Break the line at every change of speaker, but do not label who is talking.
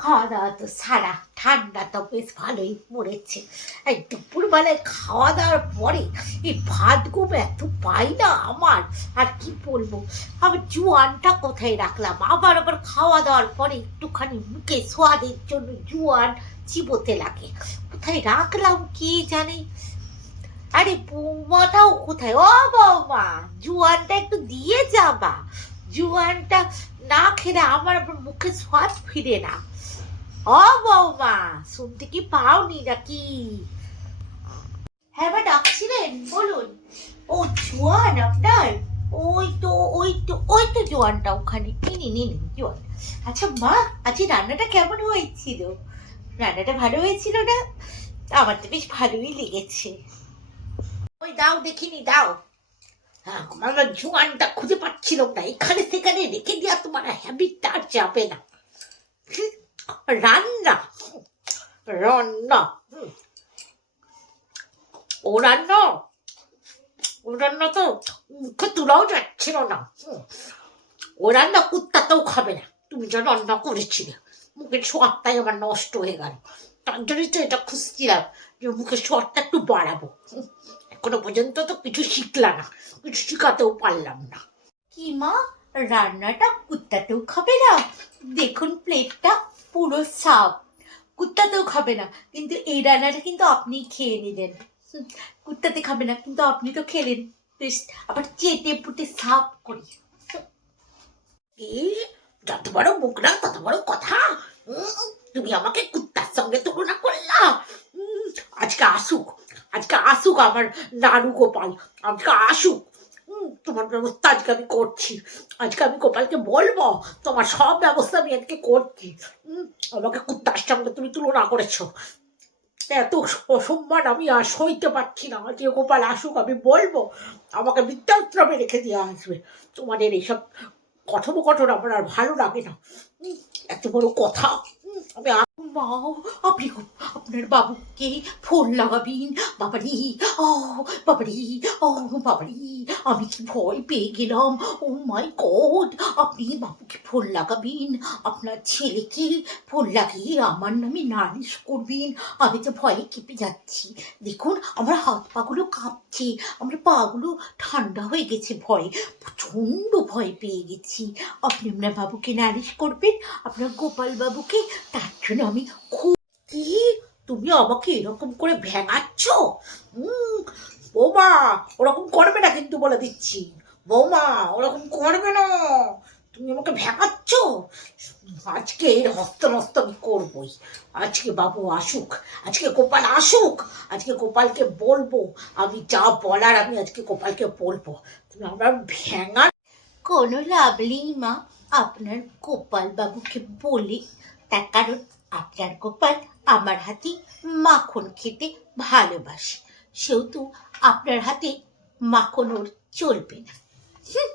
খাওয়া দাওয়া তো সারা, ঠান্ডা তো বেশ ভালোই পড়েছে। এই দুপুরবেলায় খাওয়া দাওয়ার পরে এই ভাতগুলো এত পাই না আমার, আর কি বলব? আবার জোয়ানটা কোথায় রাখলাম? আবার আবার খাওয়া দাওয়ার পরে একটুখানি মুখে সোয়াদের জন্য জোয়ান চিবোতে লাগে। কোথায় রাখলাম কি জানি? আরে বৌমাটাও কোথায়? ও বৌমা, জোয়ানটা একটু দিয়ে যাবা। জোয়ানটা না খেলে আমার আবার মুখে স্বাদ ফিরে না। ও বৌমা, শুনতে কি পাওনি নাকি? হ্যাঁ বা ডাকছিলেন, বলুন। ও, জোয়ান আপনার? ওই তো ওই তো ওই তো জোয়ানটা ওখানে। নিনি নিনি জোয়ান। আচ্ছা মা, আজকে রান্নাটা কেমন হয়েছিল? রান্নাটা ভালো হয়েছিল না? আমার তো বেশ ভালোই লেগেছে। ওই দাও দেখিনি দাও। হ্যাঁ আমার জোয়ানটা খুঁজে পাচ্ছিল না। এখানে সেখানে রেখে দেওয়া তোমার হ্যাবিটটা আর যাবে না। রান্না রান্না ও রান্না ও রান্না তো মুখে তুলাও যাচ্ছিল না ও রান্না কুত্তাতেও খাবে না তুমি যা রান্না করেছিলে মুখের আমার নষ্ট হয়ে গেল তার জন্যই তো এটা খুঁজছিলাম যে মুখের সোয়াদটা একটু বাড়াবো। এখনও পর্যন্ত তো কিছু শিখলাম না কিছু শিখাতেও পারলাম না কি মা রান্নাটা কুত্তাতেও খাবে না দেখুন প্লেটটা পুরো সাফ কুত্তাতেও খাবে না। কিন্তু এই রান্নাটা কিন্তু আপনি খেয়ে নিলেন। কুত্তাতে খাবে না, কিন্তু আপনি তো খেলেন। বেশ, আবার চেটে পুটে সাপ করি। যত বড় মুখ না, তত বড় কথা। তুমি আমাকে কুত্তার সঙ্গে তুলনা করলা। আজকে আসুক আজকে আসুক আমার নাড়ু গোপাল, আজকে আসুক। তোমার ব্যবস্থা আজকে আমি করছি। আজকে আমি গোপালকে বলব, তোমার সব ব্যবস্থা আমি আজকে করছি। আমাকে কুত্তার সঙ্গে তুমি তুলনা করেছ। এত অসম্মান আমি আর সইতে পারছি না। যে গোপাল আসুক, আমি বলব, আমাকে বৃদ্ধাশ্রমে রেখে দিয়ে আসবে। তোমাদের এইসব কথোপকথন আমার আর ভালো লাগে না। এত বড় কথা। আমি আর- মা আপনি আপনার বাবুকে ফোন লাগাবেন। বাবারি, ও বাবারি ও, বাবারি, আমি কি ভয় পেয়ে গেলাম? ও মাই গড, আপনি বাবুকে ফোন লাগাবেন। আপনার ছেলেকে ফোন লাগিয়ে আমার নামে নালিশ করবেন। আমি তো ভয়ে কেঁপে যাচ্ছি। দেখুন, আমার হাত পাগুলো কাঁপছে। আমার পাগুলো ঠান্ডা হয়ে গেছে ভয়ে, প্রচণ্ড ভয় পেয়ে গেছি। আপনি আপনার বাবুকে নালিশ করবেন, আপনার গোপাল বাবুকে তার জন্য আমি খুব কি? তুমি আমাকে এরকম করে ভেঙাচ্ছ? বৌমা, ওরকম করবে না কিন্তু বলে দিচ্ছি। বৌমা, ওরকম করবে না। তুমি আমাকে ভেঙাচ্ছ? আজকে এর হস্তনস্ত আমি করবই। আজকে বাবু আসুক, আজকে গোপাল আসুক, আজকে গোপালকে বলব, আমি যা বলার আমি আজকে গোপালকে বলব। তুমি আমার ভেঙা কোনো লাভ নেই মা, আপনার গোপাল বাবুকে বলে তার কারণ আপনার গোপাল আমার হাতে মাখন খেতে ভালোবাসে। সেহেতু আপনার হাতে মাখন ওর চলবে না। হুম,